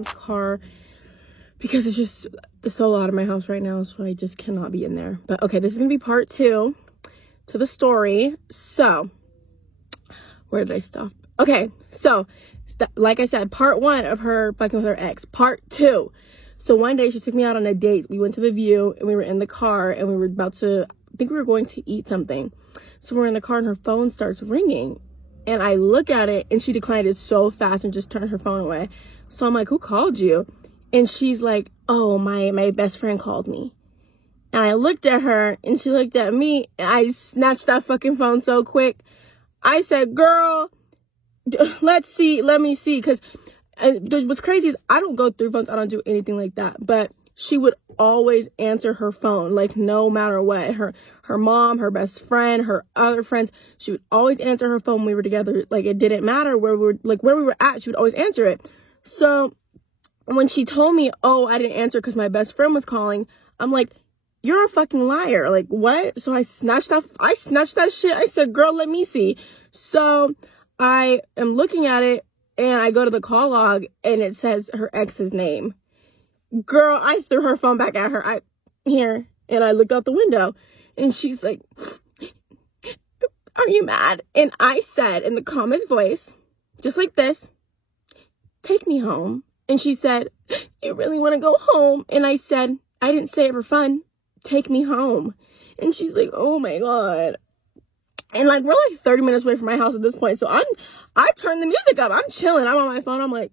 mom's car because it's so loud in my house right now, so I just cannot be in there. But okay, this is gonna be part 2 to the story. So where did I stop? Okay, so like I said, part 1 of her fucking with her ex. Part 2. So one day she took me out on a date. We went to the View and we were in the car and we were about to, I think we were going to eat something. So we're in the car and her phone starts ringing. And I look at it and she declined it so fast and just turned her phone away. So I'm like, who called you? And she's like, oh, my best friend called me. And I looked at her and she looked at me and I snatched that fucking phone so quick. I said, girl, let me see. Because what's crazy is I don't go through phones. I don't do anything like that. But she would always answer her phone, like no matter what. Her mom, her best friend, her other friends, she would always answer her phone when we were together. Like it didn't matter where we were at, she would always answer it. So when she told me, oh, I didn't answer because my best friend was calling, I'm like, you're a fucking liar. Like what? So I snatched that shit. I said, girl, let me see. So I am looking at it and I go to the call log and it says her ex's name. Girl, I threw her phone back at her. And I looked out the window and she's like, are you mad? And I said in the calmest voice, just like this, take me home. And she said, you really want to go home? And I said, I didn't say it for fun. Take me home. And she's like, oh my God. And like, we're like 30 minutes away from my house at this point. So I turned the music up. I'm chilling. I'm on my phone. I'm like,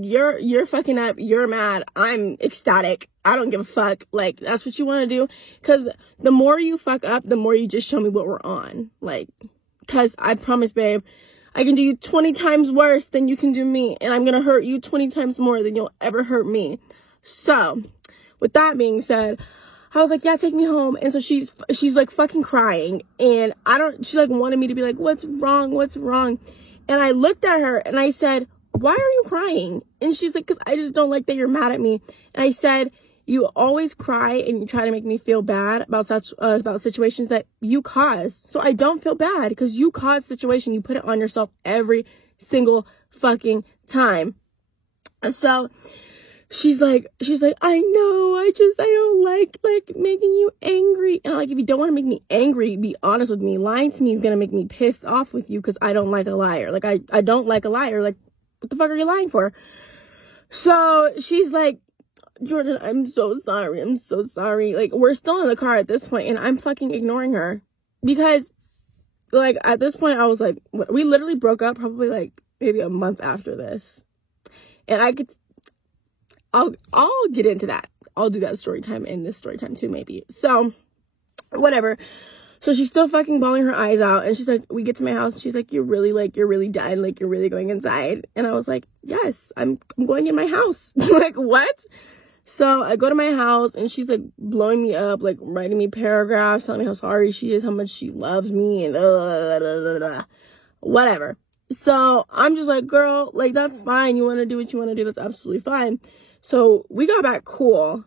you're fucking up. You're mad. I'm ecstatic. I don't give a fuck. Like, that's what you want to do. Cause the more you fuck up, the more you just show me what we're on. Like, cause I promise, babe, I can do you 20 times worse than you can do me. And I'm going to hurt you 20 times more than you'll ever hurt me. So with that being said, I was like, yeah, take me home. And so she's like fucking crying. And she like wanted me to be like, what's wrong? What's wrong? And I looked at her and I said, why are you crying? And she's like, because I just don't like that you're mad at me. And I said, you always cry and you try to make me feel bad about about situations that you cause. So I don't feel bad because you cause situation. You put it on yourself every single fucking time. So she's like, I know, I don't like making you angry. And I'm like, if you don't want to make me angry, be honest with me. Lying to me is going to make me pissed off with you because I don't like a liar. Like, I don't like a liar. Like, what the fuck are you lying for? So she's like, Jordan, I'm so sorry. I'm so sorry. Like, we're still in the car at this point and I'm fucking ignoring her because like at this point I was like, we literally broke up probably like maybe a month after this. And I'll get into that. I'll do that story time in this story time too, maybe. So whatever. So she's still fucking bawling her eyes out. And she's like, we get to my house. And she's like, you're really done. Like, you're really going inside. And I was like, yes, I'm going in my house. Like, what? So I go to my house and she's like blowing me up, like writing me paragraphs, telling me how sorry she is, how much she loves me and whatever. So I'm just like, girl, like, that's fine. You want to do what you want to do. That's absolutely fine. So we got back cool,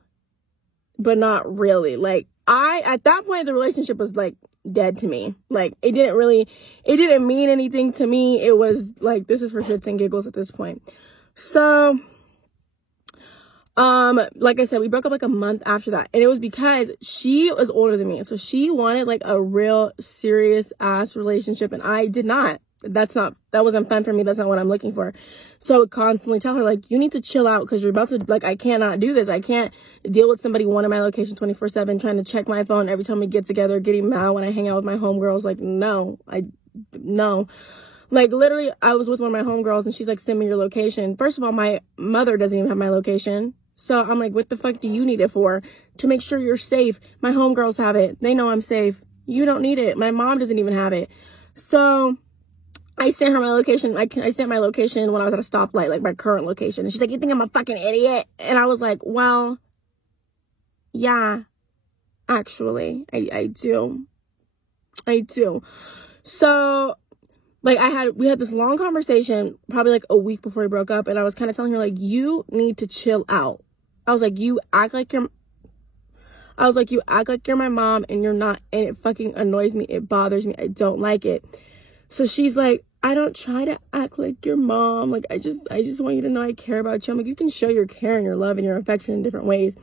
but not really. Like, at that point, the relationship was like dead to me. Like, it didn't mean anything to me. It was like, this is for shits and giggles at this point. So, like I said, we broke up like a month after that. And it was because she was older than me. So she wanted like a real serious ass relationship. And I did not. That wasn't fun for me. That's not what I'm looking for. So I would constantly tell her, like, you need to chill out because you're about to, like, I cannot do this. I can't deal with somebody wanting my location 24/7, trying to check my phone every time we get together, getting mad when I hang out with my homegirls. Like, no. Like, literally, I was with one of my homegirls and she's like, send me your location. First of all, my mother doesn't even have my location. So I'm like, what the fuck do you need it for? To make sure you're safe. My homegirls have it. They know I'm safe. You don't need it. My mom doesn't even have it. So I sent her my location. I sent my location when I was at a stoplight, like my current location. And she's like, you think I'm a fucking idiot? And I was like, well, yeah, actually, I do. So, like, we had this long conversation, probably like a week before we broke up. And I was kind of telling her, like, you need to chill out. I was like, you act like you're my mom and you're not. And it fucking annoys me. It bothers me. I don't like it. So she's like, I don't try to act like your mom. Like, I just want you to know I care about you. I'm like, you can show your care and your love and your affection in different ways.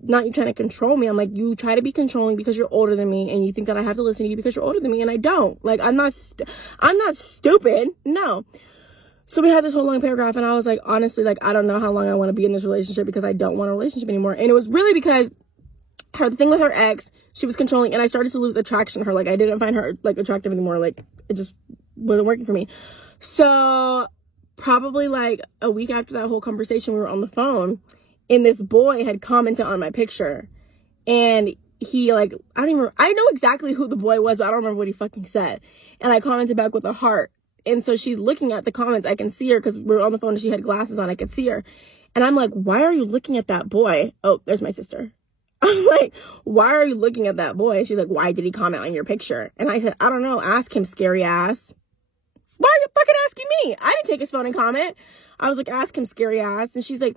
Not you trying to control me. I'm like, you try to be controlling because you're older than me, and you think that I have to listen to you because you're older than me, and I don't. Like, I'm not stupid. No. So we had this whole long paragraph, and I was like, honestly, like, I don't know how long I want to be in this relationship because I don't want a relationship anymore. And it was really because the thing with her ex, she was controlling, and I started to lose attraction to her. Like, I didn't find her, like, attractive anymore. Like, it just wasn't working for me. So probably like a week after that whole conversation, we were on the phone, and this boy had commented on my picture, and he, like, I know exactly who the boy was, but I don't remember what he fucking said. And I commented back with a heart. And so she's looking at the comments. I can see her because we were on the phone and she had glasses on. I could see her. And I'm like, why are you looking at that boy? Oh, there's my sister. I'm like, why are you looking at that boy? And she's like, why did he comment on your picture? And I said, I don't know. Ask him, scary ass. Why are you fucking asking me? I didn't take his phone and comment. I was like, ask him, scary ass. And she's like,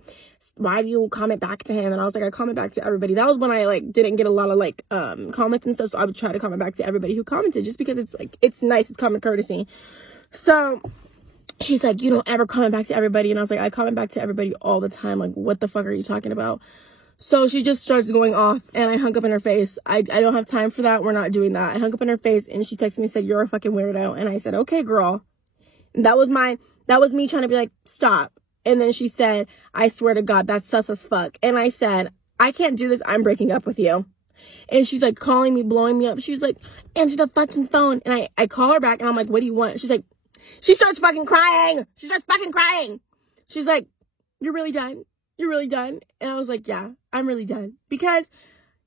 why do you comment back to him? And I was like, I comment back to everybody. That was when I, like, didn't get a lot of, like, comments and stuff. So I would try to comment back to everybody who commented just because it's, like, it's nice. It's common courtesy. So she's like, you don't ever comment back to everybody. And I was like, I comment back to everybody all the time. Like, what the fuck are you talking about? So she just starts going off, and I hung up in her face. I don't have time for that. We're not doing that. I hung up in her face, and she texted me and said, you're a fucking weirdo. And I said, okay, girl. And that was me trying to be like, stop. And then she said, I swear to God, that's sus as fuck. And I said, I can't do this. I'm breaking up with you. And she's like calling me, blowing me up. She's like, answer the fucking phone. And I call her back, and I'm like, what do you want? She's like, she starts fucking crying. She starts fucking crying. She's like, you're really done? You're really done? And I was like, yeah, I'm really done. Because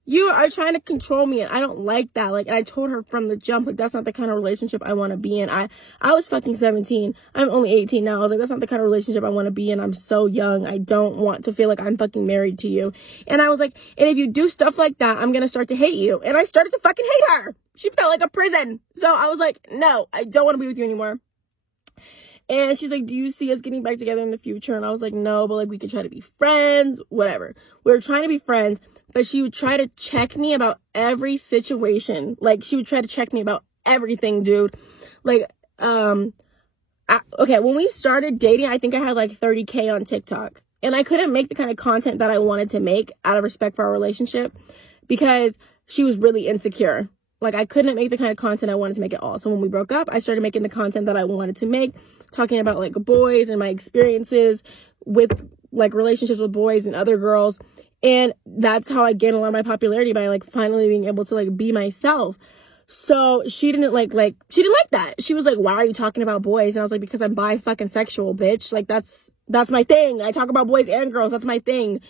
you are trying to control me, and I don't like that. Like, and I told her from the jump, like, that's not the kind of relationship I want to be in. I was fucking 17. I'm only 18 now. I was like, that's not the kind of relationship I want to be in. I'm so young. I don't want to feel like I'm fucking married to you. And I was like, and if you do stuff like that, I'm going to start to hate you. And I started to fucking hate her. She felt like a prison. So I was like, no, I don't want to be with you anymore. And she's like, do you see us getting back together in the future? And I was like, no, but, like, we could try to be friends, whatever. We were trying to be friends, but she would try to check me about every situation. Like, she would try to check me about everything, dude. Like, okay, when we started dating, I think I had, like, 30K on TikTok. And I couldn't make the kind of content that I wanted to make out of respect for our relationship because she was really insecure. Like, I couldn't make the kind of content I wanted to make at all. So when we broke up, I started making the content that I wanted to make, talking about, like, boys and my experiences with, like, relationships with boys and other girls. And that's how I gained a lot of my popularity, by, like, finally being able to, like, be myself. So she didn't like that. She was like, why are you talking about boys? And I was like, because I'm bi-fucking-sexual, bitch. Like, that's my thing. I talk about boys and girls. That's my thing.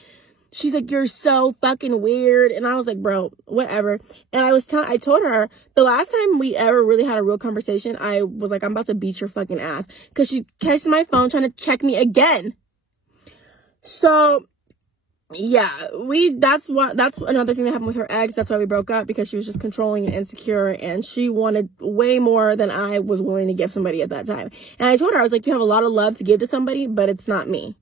She's like, you're so fucking weird. And I was like, bro, whatever. And I told her the last time we ever really had a real conversation, I was like, I'm about to beat your fucking ass. Because she texted my phone trying to check me again. So, yeah, that's another thing that happened with her ex. That's why we broke up, because she was just controlling and insecure, and she wanted way more than I was willing to give somebody at that time. And I told her, I was like, you have a lot of love to give to somebody, but it's not me.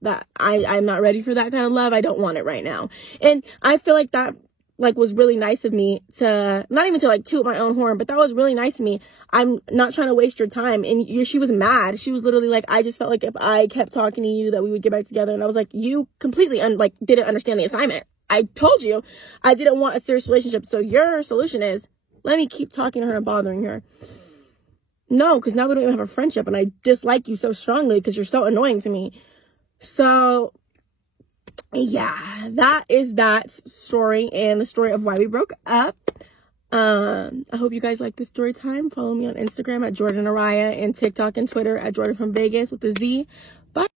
That I'm not ready for that kind of love. I don't want it right now. And I feel like that, like, was really nice of me to, not even to, like, toot my own horn, but that was really nice of me. I'm not trying to waste your time. And she was mad. She was literally like, I just felt like if I kept talking to you that we would get back together. And I was like, you completely didn't understand the assignment. I told you I didn't want a serious relationship. So your solution is, let me keep talking to her and bothering her. No, because now we don't even have a friendship, and I dislike you so strongly because you're so annoying to me. So, yeah, that is that story, and the story of why we broke up. I hope you guys like this story time. Follow me on Instagram at Jordan Araya, and TikTok and Twitter at Jordan from Vegas with a Z.